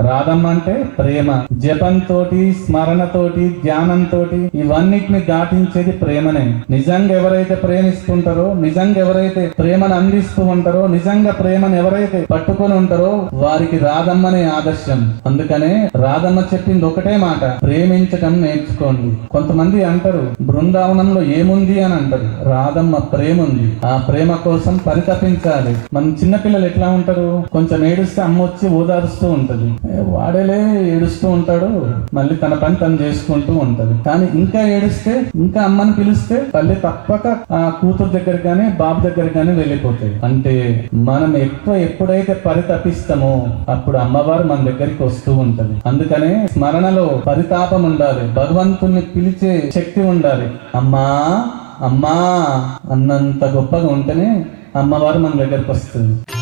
రాధమ్మ అంటే ప్రేమ. జపంతోటి, స్మరణతోటి, ధ్యానంతోటి ఇవన్నిటిని దాటించేది ప్రేమనే. నిజంగా ఎవరైతే ప్రేమిస్తుంటారో, నిజంగా ఎవరైతే ప్రేమను అందిస్తూ ఉంటారో, నిజంగా ప్రేమను ఎవరైతే పట్టుకొని ఉంటారో వారికి రాధమ్మనే ఆదర్శం. అందుకనే రాధమ్మ చెప్పింది ఒకటే మాట, ప్రేమించటం నేర్చుకోండి. కొంతమంది అంటారు బృందావనంలో ఏముంది అని అంటారు. రాధమ్మ ప్రేమ ఉంది. ఆ ప్రేమ కోసం పరితపించాలి. మన చిన్నపిల్లలు ఎట్లా ఉంటారు, కొంచెం ఏడుస్తే అమ్మ వచ్చి ఓదారుస్తూ ఉంటది. వాడేలే ఏడుస్తూ ఉంటాడు, మళ్ళీ తన పని తను చేసుకుంటూ ఉంటది. కానీ ఇంకా ఏడుస్తే, ఇంకా అమ్మని పిలిస్తే తల్లి తప్పక ఆ కూతురు దగ్గర గానీ బాబు దగ్గర గానీ వెళ్ళిపోతాయి. అంటే మనం ఎప్పుడైతే పరితపిస్తామో అప్పుడు అమ్మవారు మన దగ్గరికి వస్తూ ఉంటది. అందుకనే స్మరణలో పరితాపం ఉండాలి, భగవంతుణ్ణి పిలిచే శక్తి ఉండాలి. అమ్మా అమ్మా అన్నంత గొప్పగా ఉంటేనే అమ్మవారు మన దగ్గరికి వస్తుంది.